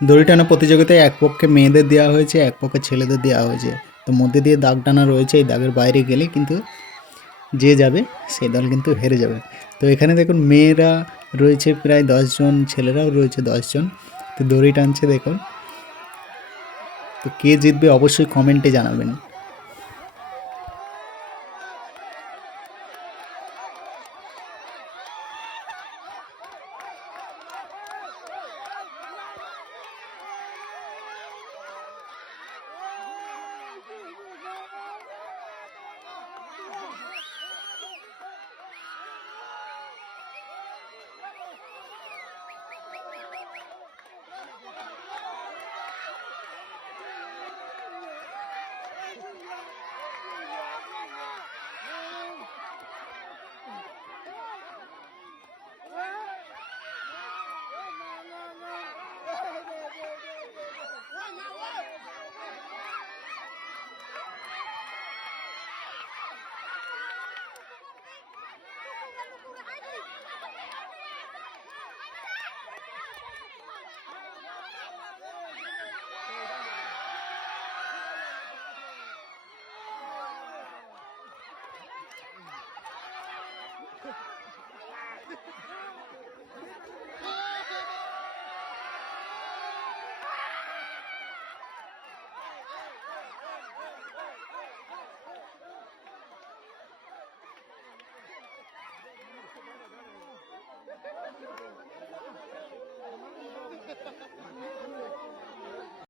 দড়ি টানা প্রতিযোগিতায় এক পক্ষে মেয়েদের দেওয়া হয়েছে, এক পক্ষে ছেলেদের দেওয়া হয়েছে। তো মধ্যে দিয়ে দাগ টানা রয়েছে, এই দাগের বাইরে গেলে কিন্তু যে যাবে সেই দল কিন্তু হেরে যাবে। তো এখানে দেখুন মেয়েরা রয়েছে প্রায় 10 জন, ছেলেরাও রয়েছে 10 জন। তো দড়ি টানছে দেখুন। তো কে জিতবে অবশ্যই কমেন্টে জানাবেন।